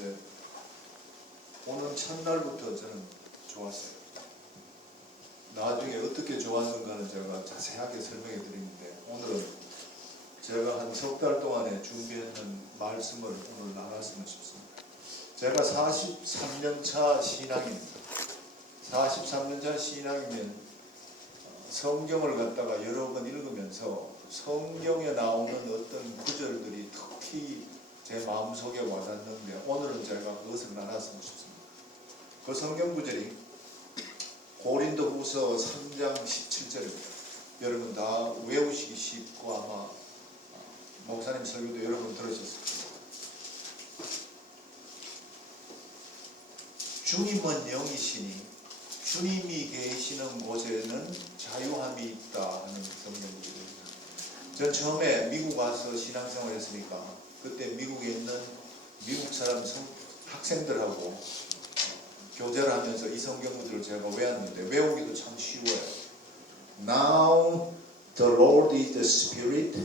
근데 오늘 첫날부터 저는 좋았어요. 나중에 어떻게 좋았는가는 제가 자세하게 설명해 드리는데, 오늘은 제가 한 석 달 동안에 준비했는 말씀을 오늘 나눴으면 싶습니다. 제가 43년 차 신앙입니다. 43년 차 신앙이면 성경을 갖다가 여러 번 읽으면서 성경에 나오는 어떤 구절들이 특히 제 마음속에 와닿는데, 오늘은 제가 그것을 나눴으면 싶습니다. 그 성경 구절이 고린도후서 3장 17절입니다. 여러분 다 외우시기 쉽고 아마 목사님 설교도 여러 번 들으셨을 겁니다. 주님은 영이시니 주님이 계시는 곳에는 자유함이 있다 하는 성경 구절입니다. 전 처음에 미국 와서 신앙생활 했으니까 그때 미국에 있는 미국 사람 학생들하고 교제를 하면서 이 성경 구절을 제가 외웠는데 외우기도 참 쉬워요. Now the Lord is the Spirit,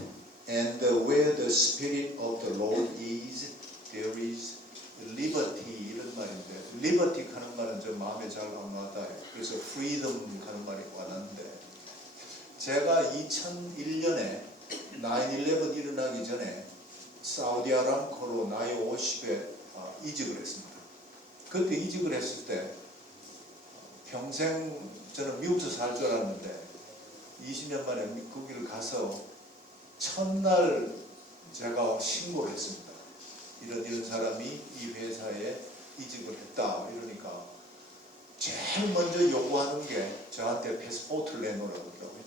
and where the Spirit of the Lord is, there is liberty. 이런 말인데, liberty 하는 말은 저 마음에 잘 안 와닿아요. 그래서 freedom 하는 말이 와닿는데, 제가 2001년에 9/11 일어나기 전에 사우디아람코로 나이 50에 이직을 했습니다. 그때 이직을 했을 때 평생 저는 미국에서 살 줄 알았는데 20년 만에 거기를 가서 첫날 제가 신고를 했습니다. 이런 사람이 이 회사에 이직을 했다. 이러니까 제일 먼저 요구하는 게 저한테 패스포트를 내놓으라고 그러더라고요.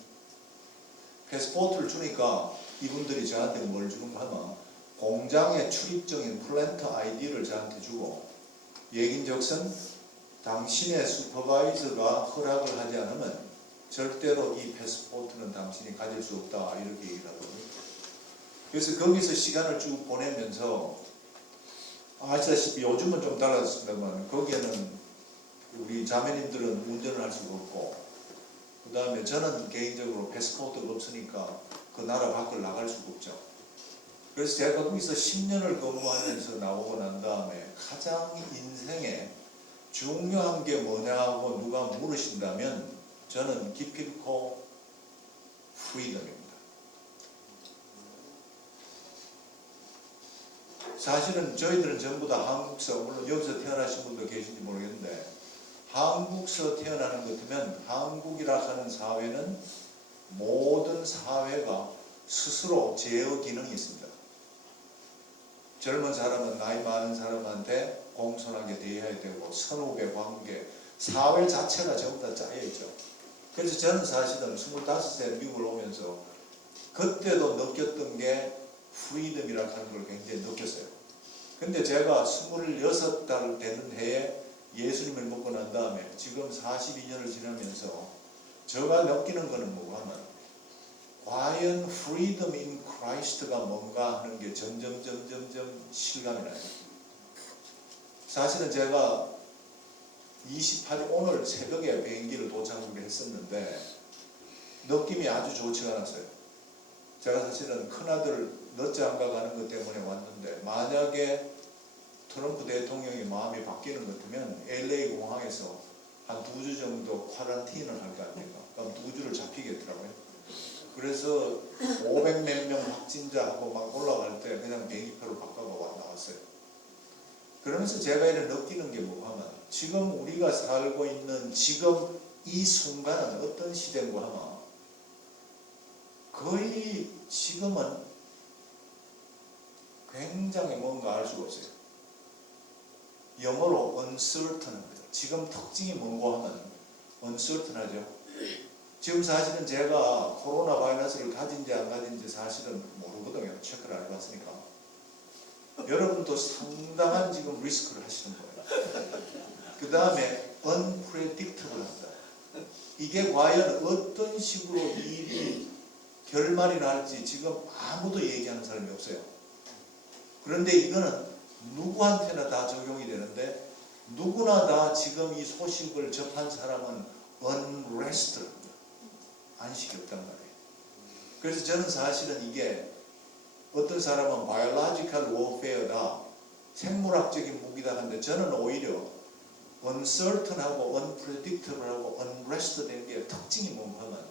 패스포트를 주니까 이분들이 저한테 뭘 주는가 하면 공장의 출입증인 플랜트 아이디를 저한테 주고, 얘긴즉슨 당신의 슈퍼바이저가 허락을 하지 않으면 절대로 이 패스포트는 당신이 가질 수 없다, 이렇게 얘기를 하더라고요. 그래서 거기서 시간을 쭉 보내면서 아시다시피 요즘은 좀 달라졌습니다만 거기에는 우리 자매님들은 운전을 할 수가 없고, 그 다음에 저는 개인적으로 패스포트가 없으니까 그 나라 밖을 나갈 수가 없죠. 그래서 제가 거기서 10년을 근무하면서 나오고 난 다음에 가장 인생에 중요한 게 뭐냐고 누가 물으신다면 저는 기필코 프리덤입니다. 사실은 저희들은 전부 다 한국서, 물론 여기서 태어나신 분도 계신지 모르겠는데, 한국서 태어나는 것 같으면 한국이라 하는 사회는 모든 사회가 스스로 제어 기능이 있습니다. 젊은 사람은 나이 많은 사람한테 공손하게 대해야 되고, 선후배 관계, 사회 자체가 전부 다 짜여 있죠. 그래서 저는 사실은 25세 미국을 오면서 그때도 느꼈던 게 프리덤이라고 하는 걸 굉장히 느꼈어요. 근데 제가 26달 되는 해에 예수님을 믿고 난 다음에 지금 42년을 지나면서 제가 느끼는 거는 뭐고 하면, 과연 freedom in Christ가 뭔가 하는 게 점점 실감이 나요. 사실은 제가 28일 오늘 새벽에 비행기를 도착을 했었는데 느낌이 아주 좋지가 않았어요. 제가 사실은 큰아들 늦장가 가는 것 때문에 왔는데, 만약에 트럼프 대통령이 마음이 바뀌는 것 같으면 LA 공항에서 한 2주 정도 쿼런티인을 할 거 아닙니까? 그럼 2주를 잡히겠더라고요. 그래서 500몇 명 확진자하고 막 올라갈 때 그냥 비행기표를 바꿔서 나왔어요. 그러면서 제가 이런 느끼는 게 뭐가 하면, 지금 우리가 살고 있는 지금 이 순간은 어떤 시대인가 하면, 거의 지금은 굉장히 뭔가 알 수가 없어요. 영어로 uncertain합니다. 지금 특징이 뭔가 하면 uncertain하죠. 지금 사실은 제가 코로나 바이러스를 가진지 안 가진지 사실은 모르거든요. 체크를 안 해봤으니까. 여러분도 상당한 지금 리스크를 하시는 거예요. 그 다음에 unpredictable합니다. 이게 과연 어떤 식으로 일이 결말이 날지 지금 아무도 얘기하는 사람이 없어요. 그런데 이거는 누구한테나 다 적용이 되는데, 누구나 다 지금 이 소식을 접한 사람은 unrest랍니다. 안식이 없단 말이에요. 그래서 저는 사실은 이게 어떤 사람은 biological warfare다, 생물학적인 무기다 하는데 저는 오히려 uncertain하고 unpredictable하고 unrest된 게 특징이 뭔가 하면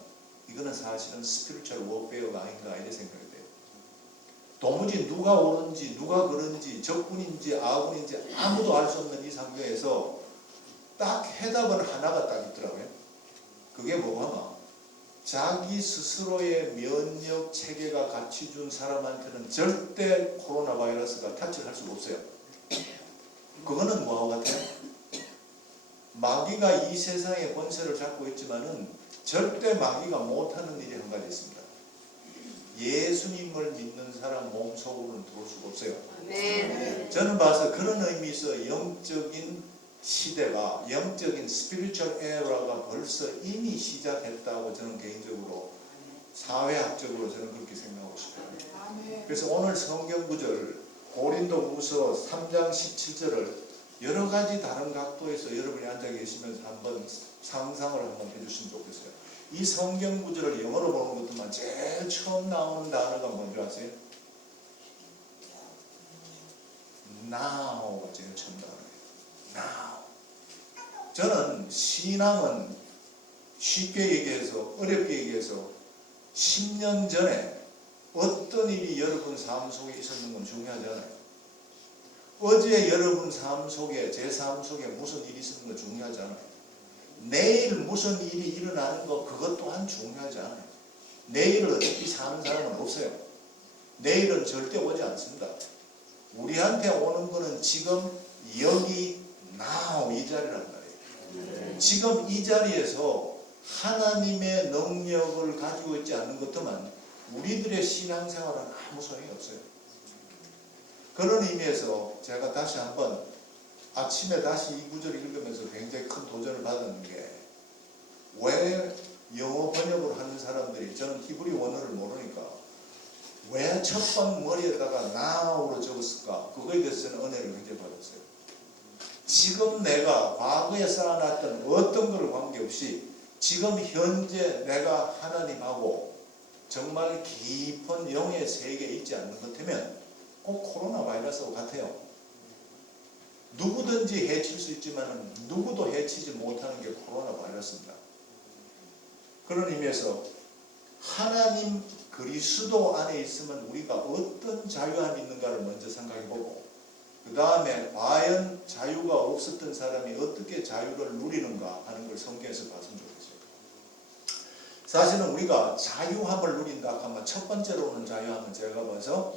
이거는 사실은 spiritual warfare가 아닌가 이렇게 생각이 돼요. 도무지 누가 옳은지 누가 그른지 적군인지 아군인지 아무도 알 수 없는 이 상황에서 딱 해답은 하나가 딱 있더라고요. 그게 뭐가 자기 스스로의 면역 체계가 갖춰준 사람한테는 절대 코로나 바이러스가 타치를 할 수가 없어요. 그거는 뭐하고 같아요? 마귀가 이 세상의 권세를 잡고 있지만은 절대 마귀가 못하는 일이 한 가지 있습니다. 예수님을 믿는 사람 몸속으로는 들어올 수가 없어요. 네. 저는 봐서 그런 의미에서 영적인 시대가, 영적인 스피리추얼 에라가 벌써 이미 시작했다고 저는 개인적으로 사회학적으로 저는 그렇게 생각하고 싶어요. 그래서 오늘 성경 구절 고린도후서 3장 17절을 여러 가지 다른 각도에서 여러분이 앉아 계시면서 한번 상상을 한번 해주시면 좋겠어요. 이 성경 구절을 영어로 보는 것도만 제일 처음 나오는 단어가 뭔지 아세요? Now가 제일 처음 나와요. Now. 저는 신앙은 쉽게 얘기해서 어렵게 얘기해서 10년 전에 어떤 일이 여러분 삶 속에 있었는 건 중요하지 않아요. 어제 여러분 삶 속에 제 삶 속에 무슨 일이 있었는 건 중요하지 않아요. 내일 무슨 일이 일어나는 거 그것 또한 중요하지 않아요. 내일을 어차피 사는 사람은 없어요. 내일은 절대 오지 않습니다. 우리한테 오는 거는 지금 여기 now 이 자리란 말이에요. 지금 이 자리에서 하나님의 능력을 가지고 있지 않는 것도만 우리들의 신앙생활은 아무 소용이 없어요. 그런 의미에서 제가 다시 한번 아침에 다시 이 구절을 읽으면서 굉장히 큰 도전을 받은 게 왜 영어 번역을 하는 사람들이 저는 히브리 원어를 모르니까 왜 첫 번 머리에다가 now로 적었을까? 그거에 대해서 저는 은혜를 굉장히 받았어요. 지금 내가 과거에 쌓아놨던 어떤 것을 관계없이 지금 현재 내가 하나님하고 정말 깊은 영의 세계에 있지 않는 것 같으면 꼭 코로나 바이러스와 같아요. 누구든지 해칠 수 있지만 누구도 해치지 못하는 게 코로나 바이러스입니다. 그런 의미에서 하나님 그리스도 안에 있으면 우리가 어떤 자유함이 있는가를 먼저 생각해보고 그 다음에 과연 자유가 없었던 사람이 어떻게 자유를 누리는가 하는 걸 성경에서 봤으면 좋겠어요. 사실은 우리가 자유함을 누린다 하면 첫 번째로 오는 자유함은 제가 봐서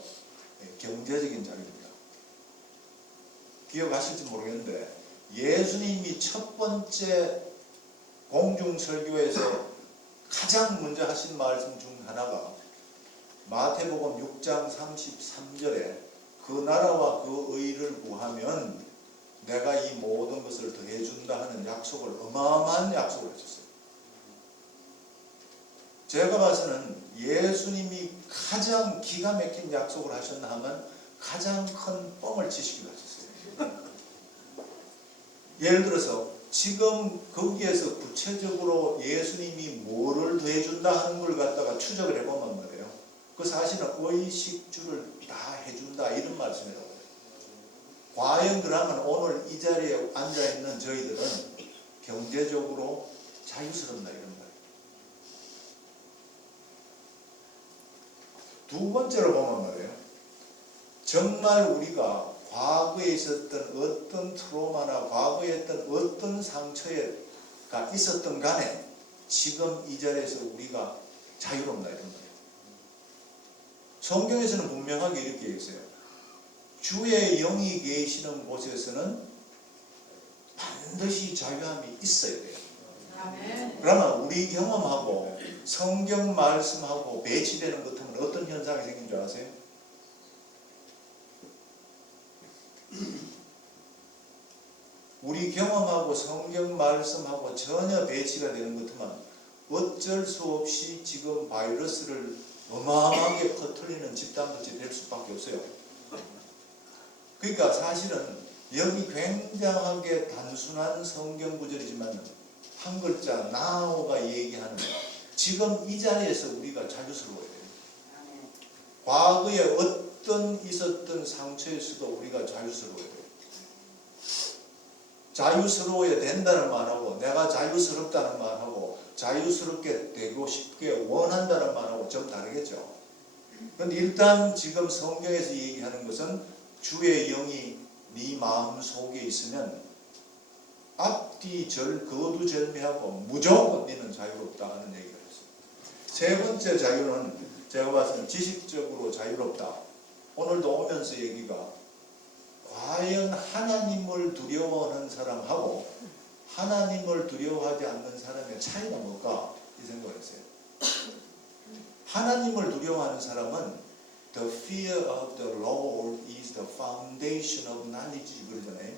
경제적인 자유입니다. 기억하실지 모르겠는데 예수님이 첫 번째 공중설교에서 가장 먼저 하신 말씀 중 하나가 마태복음 6장 33절에 그 나라와 그 의를 구하면 내가 이 모든 것을 더해준다 하는 약속을 어마어마한 약속을 해줬어요. 제가 봐서는 예수님이 가장 기가 막힌 약속을 하셨나 하면 가장 큰 뻥을 치시기로 하셨어요. 예를 들어서 지금 거기에서 구체적으로 예수님이 뭐를 더해준다 하는 걸 갖다가 추적을 해보면 말이에요. 그 사실은 의식주를 다 해준다 이런 말씀이라고 해요. 과연 그러면 오늘 이 자리에 앉아있는 저희들은 경제적으로 자유스럽나 이런 말이에요. 두 번째로 보면 말이에요. 정말 우리가 과거에 있었던 어떤 트라우마나 과거에 있었던 어떤 상처가 있었던 간에 지금 이 자리에서 우리가 자유롭다 이런 거예요. 성경에서는 분명하게 이렇게 얘기했어요. 주의 영이 계시는 곳에서는 반드시 자유함이 있어야 돼요. 그러면 우리 경험하고 성경 말씀하고 배치되는 것 하면 어떤 현상이 생긴 줄 아세요? 우리 경험하고 성경 말씀하고 전혀 배치가 되는 것 같으면 어쩔 수 없이 지금 바이러스를 어마어마하게 퍼뜨리는 집단같이 될 수밖에 없어요. 그러니까 사실은 여기 굉장하게 단순한 성경 구절이지만 한 글자 now가 얘기하는 지금 이 자리에서 우리가 자유스러워야 돼요. 과거에 어떤 있었던 상처에서도 우리가 자유스러워야 돼요. 자유스러워야 된다는 말하고 내가 자유스럽다는 말하고 자유스럽게 되고 싶게 원한다는 말하고 좀 다르겠죠. 그런데 일단 지금 성경에서 얘기하는 것은 주의 영이 네 마음 속에 있으면 앞뒤 거두절미하고 무조건 너는 자유롭다 하는 얘기가 있어요. 세 번째 자유는 제가 봤을 때 지식적으로 자유롭다. 오늘도 오면서 얘기가 과연 하나님을 두려워하는 사람하고 하나님을 두려워하지 않는 사람의 차이가 뭘까? 이 생각을 했어요. 하나님을 두려워하는 사람은 The fear of the Lord is the foundation of knowledge 그러잖아요.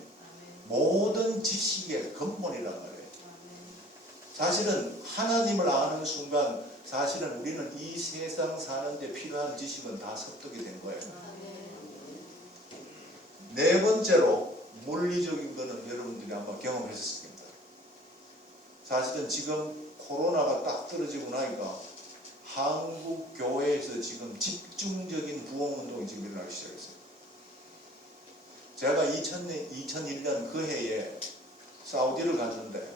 모든 지식의 근본이란 말이에요. 사실은 하나님을 아는 순간 사실은 우리는 이 세상 사는데 필요한 지식은 다 습득이 된 거예요. 네 번째로 물리적인 거는 여러분들이 아마 경험했을 겁니다. 사실은 지금 코로나가 딱 떨어지고 나니까 한국 교회에서 지금 집중적인 부흥운동이 지금 일어나기 시작했어요. 제가 2001년 그 해에 사우디를 갔는데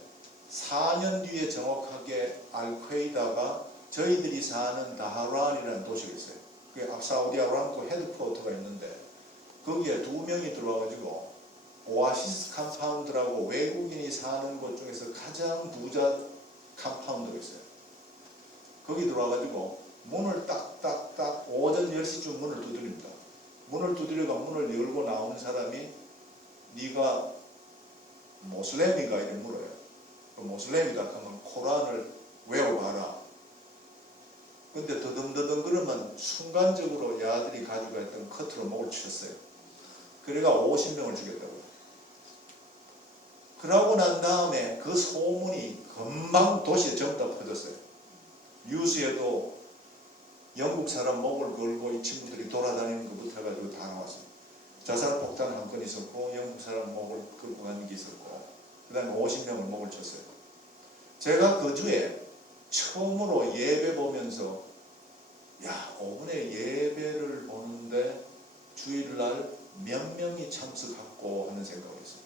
4년 뒤에 정확하게 알퀘이다가 저희들이 사는 다하란이라는 도시가 있어요. 그게 사우디 아람코 헤드쿼터가 있는데 거기에 2명이 들어와가지고 오아시스 컴파운드라고 외국인이 사는 곳 중에서 가장 부자 컴파운드가 있어요. 거기 들어와가지고 문을 딱딱딱 오전 10시쯤 문을 두드립니다. 문을 두드려가 문을 열고 나오는 사람이 네가 모슬렘인가 이렇게 물어요. 모슬렘이다 하면 코란을 외워봐라. 근데 더듬더듬 그러면 순간적으로 야들이 가지고 있던 커트로 목을 치셨어요. 그래가 50명을 죽였다고요. 그러고 난 다음에 그 소문이 금방 도시에 전부 다 퍼졌어요. 뉴스에도 영국 사람 목을 걸고 이 친구들이 돌아다니는 것부터 해가지고 다 나왔어요. 자살 폭탄 한 건 있었고 영국 사람 목을 걸고 가는 게 있었고 그 다음에 50명을 목을 쳤어요. 제가 그 주에 처음으로 예배 보면서 야, 오늘 예배를 보는데 주일날 몇 명이 참석했고 하는 생각을 했어요.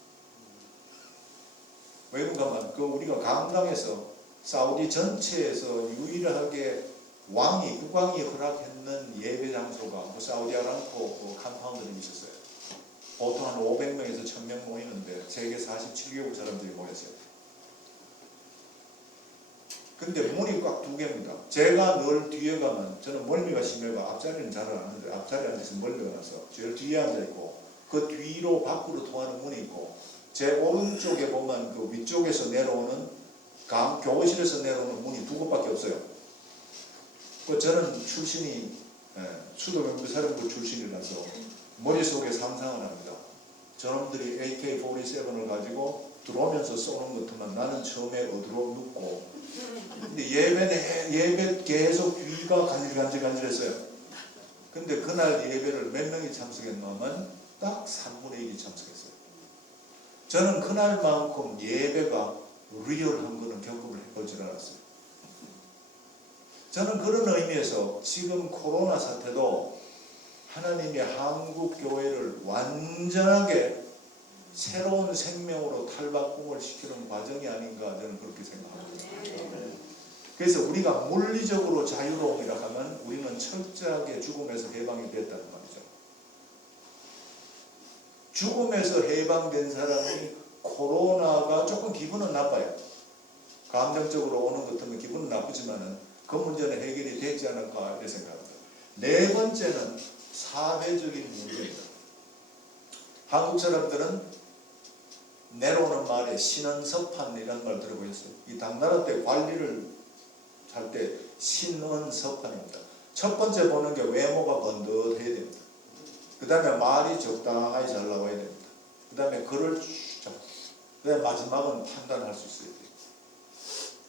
왜 그런가 하면 우리가 강당에서 사우디 전체에서 유일하게 국왕이 허락했는 예배 장소가 사우디 아람코 컴파운드에 있었어요. 보통 한 500명에서 1000명 모이는데 세계 47개국 사람들이 모였어요. 근데 문이 꽉 2개입니다. 제가 늘 뒤에 가면 저는 멀미가 심해가 앞자리는 잘 안 하는데 앞자리에 앉아서 멀미가 나서 제일 뒤에 앉아있고 그 뒤로 밖으로 통하는 문이 있고 제 오른쪽에 보면 그 위쪽에서 내려오는 교실에서 내려오는 문이 2곳밖에 없어요. 저는 출신이 수도병부 사령부 출신이라서 머릿속에 상상을 합니다. 저놈들이 AK-47을 가지고 들어오면서 쏘는 것 같으면 나는 처음에 어디로 눕고 근데 예배 계속 귀가 간질간질했어요. 근데 그날 예배를 몇 명이 참석했냐면 딱 3분의 1이 참석했어요. 저는 그날만큼 예배가 리얼한 거는 경험을 해보질 않았어요. 저는 그런 의미에서 지금 코로나 사태도 하나님이 한국 교회를 완전하게 새로운 생명으로 탈바꿈을 시키는 과정이 아닌가 저는 그렇게 생각합니다. 그래서 우리가 물리적으로 자유로움이라 하면 우리는 철저하게 죽음에서 해방이 됐다는 말이죠. 죽음에서 해방된 사람이 코로나가 조금 기분은 나빠요. 감정적으로 오는 것 같으면 기분은 나쁘지만은 그 문제는 해결이 되지 않을까 이렇게 생각합니다. 네 번째는 사회적인 문제입니다. 한국 사람들은 내려오는 말에 신언서판이라는 말 들어보셨어요? 이 당나라 때 관리를 할 때 신언서판입니다. 첫 번째 보는 게 외모가 번듯해야 됩니다. 그 다음에 말이 적당하게 잘 나와야 됩니다. 그 다음에 글을 그 다음에 마지막은 판단할 수 있어야 돼요.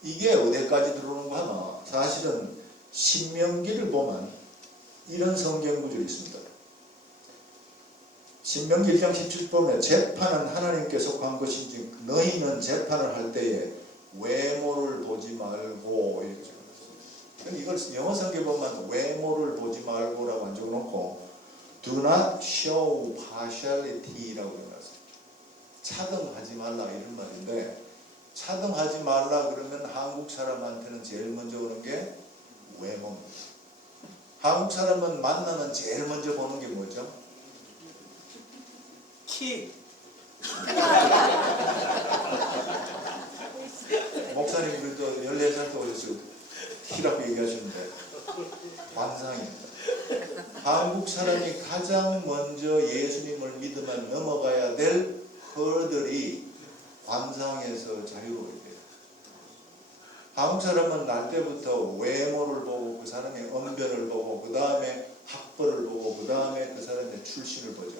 이게 어디까지 들어오는가 하면 사실은 신명기를 보면 이런 성경 구절이 있습니다. 신명기 1장 17절 보면 재판은 하나님께 속한 것인지 너희는 재판을 할 때에 외모를 보지 말고 이렇게 적어놨습니다. 이걸 영어 성경에 보면 외모를 보지 말고라고 안 적어놓고 Do not show partiality라고 해놨어요. 차등하지 말라 이런 말인데, 차등하지 말라 그러면 한국 사람한테는 제일 먼저 오는 게 외모입니다. 한국 사람은 만나면 제일 먼저 보는 게 뭐죠? 키. 목사님 그래도 14살 때 오셨어요. 키라고 얘기하시는데 반상입니다. 한국 사람이 가장 먼저 예수님을 믿으면 넘어가야 될 허들이 관상에서 자유로워야 돼요. 한국 사람은 날 때부터 외모를 보고 그 사람의 언변을 보고 그 다음에 학벌을 보고 그 다음에 그 사람의 출신을 보죠.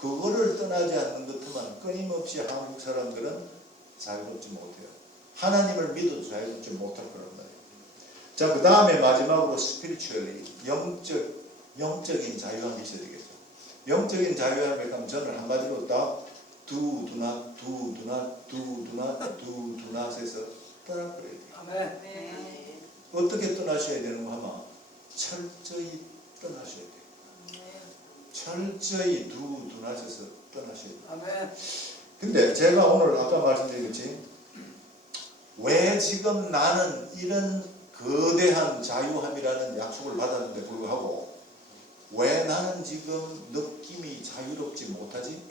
그거를 떠나지 않는 것만 끊임없이 한국 사람들은 자유롭지 못해요. 하나님을 믿어도 자유롭지 못할 거란 말이에요. 자, 그 다음에 마지막으로 spiritually 영적인 자유함이 있어야 되겠죠. 영적인 자유함에 가면 저는 한 가지로 딱 do not 해서 떠나버려야 돼요. 아멘. 네. 어떻게 떠나셔야 되는가 하면 철저히 떠나셔야 돼요. 철저히 do not에서 떠나셔야 돼요. 아멘. 근데 제가 오늘 아까 말씀드렸지, 왜 지금 나는 이런 거대한 자유함이라는 약속을 받았는데 불구하고 왜 나는 지금 느낌이 자유롭지 못하지?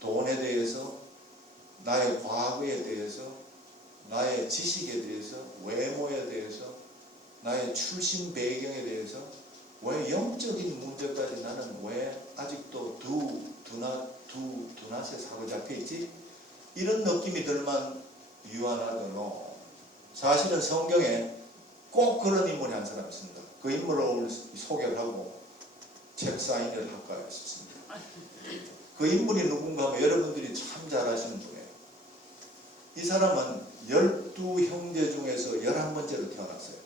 돈에 대해서, 나의 과거에 대해서, 나의 지식에 대해서, 외모에 대해서, 나의 출신 배경에 대해서, 왜 영적인 문제까지 나는 왜 아직도 do not에 사로잡혀 있지? 이런 느낌이 들만 유한하더노. 사실은 성경에 꼭 그런 인물이 한 사람 있습니다. 그 인물을 오늘 소개를 하고 책 사인을 할까 싶습니다. 그 인물이 누군가 하면 여러분들이 참 잘 아시는 분이에요. 이 사람은 12형제 중에서 11번째로 태어났어요.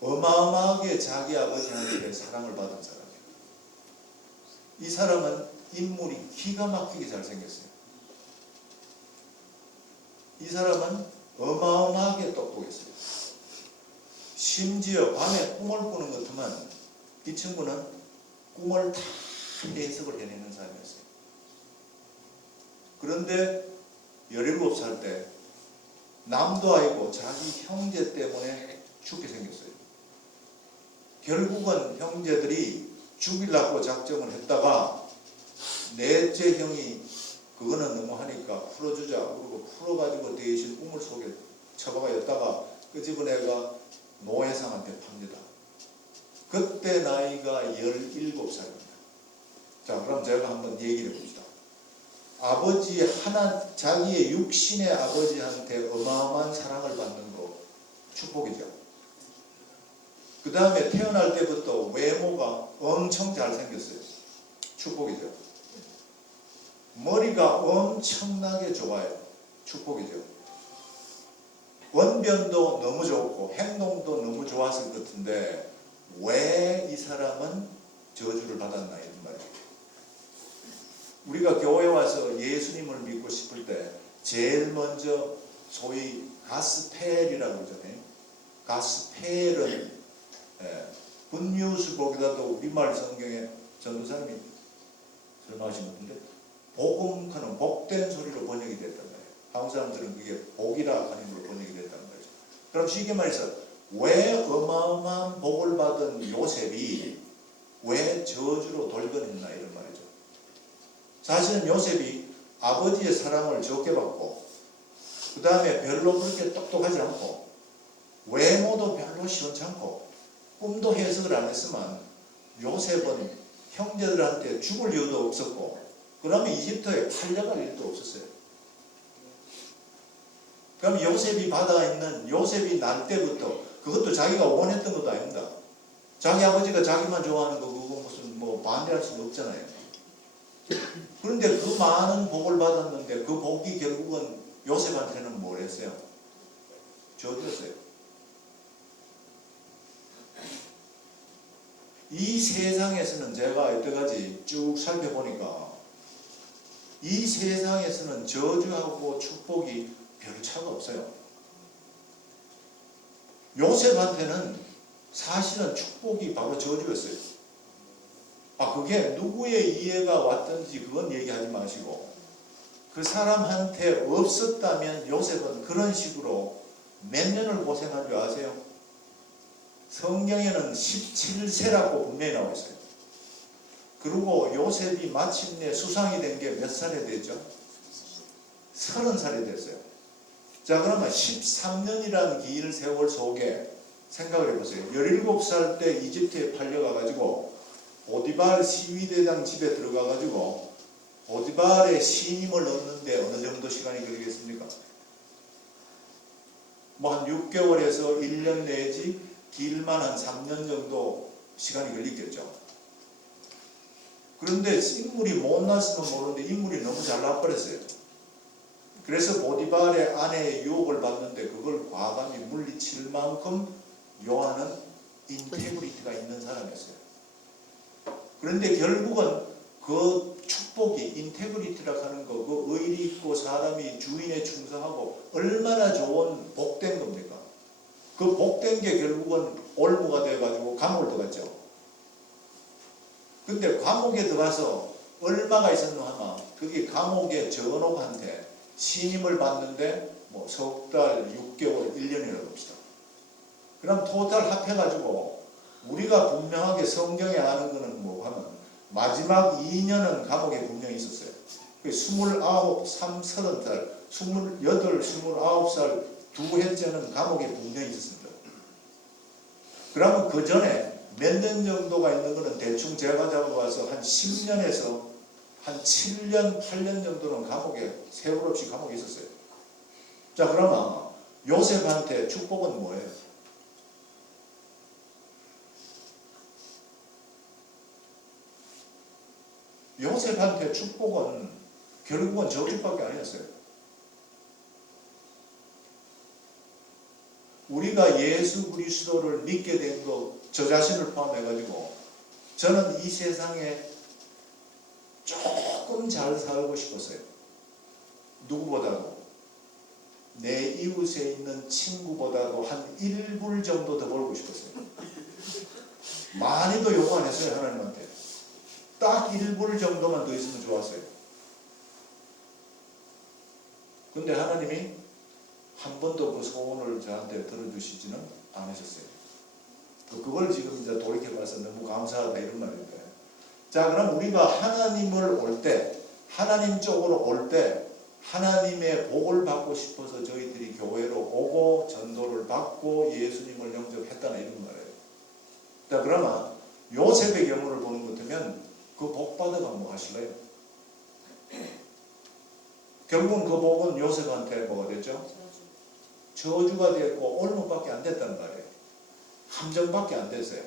어마어마하게 자기 아버지한테 사랑을 받은 사람이에요. 이 사람은 인물이 기가 막히게 잘생겼어요. 이 사람은 어마어마하게 똑똑했어요. 심지어 밤에 꿈을 꾸는 것 같으면 이 친구는 꿈을 다 해석을 해내는 사람이었어요. 그런데 17살 때 남도 아니고 자기 형제 때문에 죽게 생겼어요. 결국은 형제들이 죽이려고 작정을 했다가 넷째 형이 그거는 너무 하니까 풀어주자 그러고 풀어가지고 대신 우물 속에 처박아였다가 그 집은 애가 노회상한테 팝니다. 그때 나이가 17살입니다. 자, 그럼 제가 한번 얘기를 해봅시다. 아버지 자기의 육신의 아버지한테 어마어마한 사랑을 받는 거 축복이죠. 그 다음에 태어날 때부터 외모가 엄청 잘생겼어요. 축복이죠. 머리가 엄청나게 좋아요. 축복이죠. 원변도 너무 좋고 행동도 너무 좋았을 것 같은데 왜 이 사람은 저주를 받았나 이런 말이에요. 우리가 교회 와서 예수님을 믿고 싶을 때 제일 먼저 소위 가스펠이라고 그러잖아요. 가스펠은 굿뉴스 보기라도 우리말 성경에 전도사님이 설명하신 것 같은데 복음하는 복된 소리로 번역이 됐단 말이에요. 한국 사람들은 그게 복이라 하는 걸로 번역이 됐단 말이죠. 그럼 쉽게 말해서 왜 어마어마한 복을 받은 요셉이 왜 저주로 돌변했나 이런 말이죠. 사실은 요셉이 아버지의 사랑을 적게 받고 그 다음에 별로 그렇게 똑똑하지 않고 외모도 별로 시원찮고 꿈도 해석을 안 했으면 요셉은 형제들한테 죽을 이유도 없었고 그러면 이집트에 팔려갈 일도 없었어요. 그럼 요셉이 바다에 있는 요셉이 날 때부터 그것도 자기가 원했던 것도 아닙니다. 자기 아버지가 자기만 좋아하는 거 그거 무슨 뭐 반대할 수도 없잖아요. 그런데 그 많은 복을 받았는데 그 복이 결국은 요셉한테는 뭘 했어요? 저주였어요. 이 세상에서는 제가 여태까지 쭉 살펴보니까 이 세상에서는 저주하고 축복이 별 차가 없어요. 요셉한테는 사실은 축복이 바로 저주였어요. 그게 누구의 이해가 왔든지 그건 얘기하지 마시고, 그 사람한테 없었다면 요셉은 그런 식으로 몇 년을 고생한 줄 아세요? 성경에는 17세라고 분명히 나와 있어요. 그리고 요셉이 마침내 수상이 된 게 몇 살이 됐죠? 30살이 됐어요. 자, 그러면 13년이라는 긴 세월 속에 생각을 해보세요. 17살 때 이집트에 팔려가가지고 보디발 시위대장 집에 들어가가지고 보디발의 신임을 얻는데 어느 정도 시간이 걸리겠습니까? 뭐 한 6개월에서 1년 내지 길만 한 3년 정도 시간이 걸리겠죠. 그런데 인물이 못났으면 모르는데 인물이 너무 잘나버렸어요. 그래서 보디발의 아내의 유혹을 받는데 그걸 과감히 물리칠 만큼 요한은 인테그리티가 있는 사람이었어요. 그런데 결국은 그 축복이 인테그리티라고 하는 거, 그 의리 있고 사람이 주인에 충성하고 얼마나 좋은 복된 겁니까? 그 복된 게 결국은 올무가 돼가지고 감옥을 들어갔죠. 근데 감옥에 들어가서 얼마가 있었노 하면 그게 감옥의 전옥한테 신임을 받는데 뭐 석 달, 6개월, 1년이라고 봅시다. 그럼 토탈 합해가지고 우리가 분명하게 성경에 아는 거는 뭐 하면 마지막 2년은 감옥에 분명히 있었어요. 29, 30살, 28, 29살 두 해째는 감옥에 분명히 있었습니다. 그러면 그 전에 몇 년 정도가 있는 거는 대충 제가 잡아봐서 한 10년에서 한 7년, 8년 정도는 감옥에, 세월 없이 감옥에 있었어요. 자, 그러면 요셉한테 축복은 뭐예요? 요셉한테 축복은 결국은 저주밖에 아니었어요. 우리가 예수 그리스도를 믿게 된 거, 저 자신을 포함해가지고 저는 이 세상에 조금 잘 살고 싶었어요. 누구보다도. 내 이웃에 있는 친구보다도 한 1불 정도 더 벌고 싶었어요. 많이도 요구 안 했어요, 하나님한테. 딱 1불 정도만 더 있으면 좋았어요. 근데 하나님이 한 번도 그 소원을 저한테 들어주시지는 않으셨어요. 그걸 지금 이제 돌이켜봐서 너무 감사하다 이런 말인데. 자, 그럼 우리가 하나님을 올 때, 하나님 쪽으로 올 때, 하나님의 복을 받고 싶어서 저희들이 교회로 오고 전도를 받고 예수님을 영접했다는 이런 말이에요. 자, 그러면 요셉의 경우를 보는 것 같으면 그 복 받아가 뭐 하실래요? 결국은 그 복은 요셉한테 뭐가 됐죠? 저주가 됐고 올무밖에 안 됐단 말이에요. 함정밖에 안 됐어요.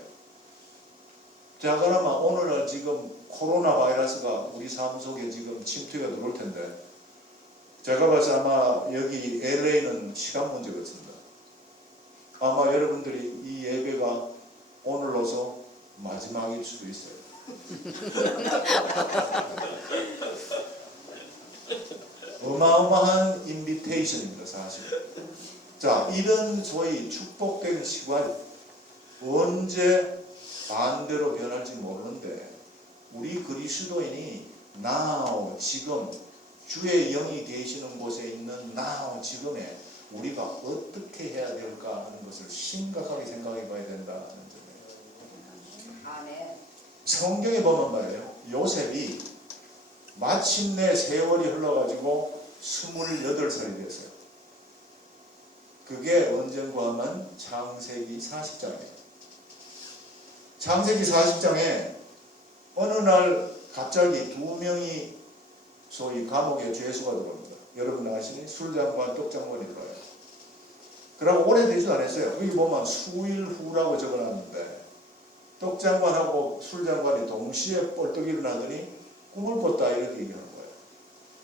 자, 그러면 오늘날 지금 코로나 바이러스가 우리 삶 속에 지금 침투가 들어올 텐데 제가 봐서 아마 여기 LA는 시간 문제 같습니다. 아마 여러분들이 이 예배가 오늘로서 마지막일 수도 있어요. 어마어마한 인비테이션입니다, 사실. 자, 이런 소위 축복된 시간 언제 반대로 변할지 모르는데 우리 그리스도인이 now, 지금 주의 영이 계시는 곳에 있는 now, 지금에 우리가 어떻게 해야 될까 하는 것을 심각하게 생각해 봐야 된다는 점이에요. 아멘. 성경에 보면 말이에요, 요셉이 마침내 세월이 흘러가지고 28살이 됐어요. 그게 언젠가 하면 창세기 40장이에요. 창세기 40장에 어느 날 갑자기 두 명이 소위 감옥에 죄수가 들어옵니다. 여러분 아시니? 술장관, 떡장관이 들어와요. 그러고 오래되지도 않았어요. 여기 보면 수일 후라고 적어놨는데 떡장관하고 술장관이 동시에 뻘떡 일어나더니 꿈을 꿨다 이렇게 얘기하는 거예요.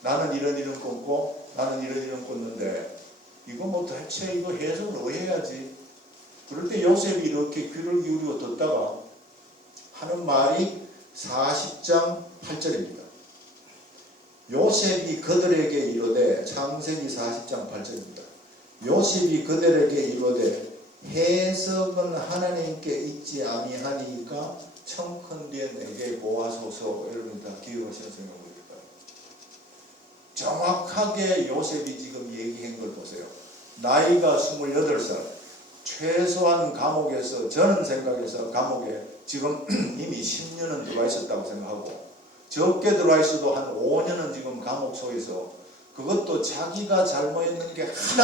나는 이런 꿨고 나는 이런 꿨는데 이거 뭐 대체 이거 해석을 어떻게 해야지? 그럴 때 요셉이 이렇게 귀를 기울이고 듣다가 하는 말이 40장 8절입니다. 요셉이 그들에게 이르되, 창세기 40장 8절입니다. 요셉이 그들에게 이르되 해석은 하나님께 있지 아니하니까 청컨대 내게 보아소서. 여러분 다 기억하시는 생각 보실까요? 정확하게 요셉이 지금 얘기한 걸 보세요. 나이가 28살, 최소한 감옥에서, 저는 생각해서 감옥에 지금 이미 10년은 들어와 있었다고 생각하고, 적게 들어와 있어도 한 5년은 지금 감옥 속에서, 그것도 자기가 잘못했는 게 하나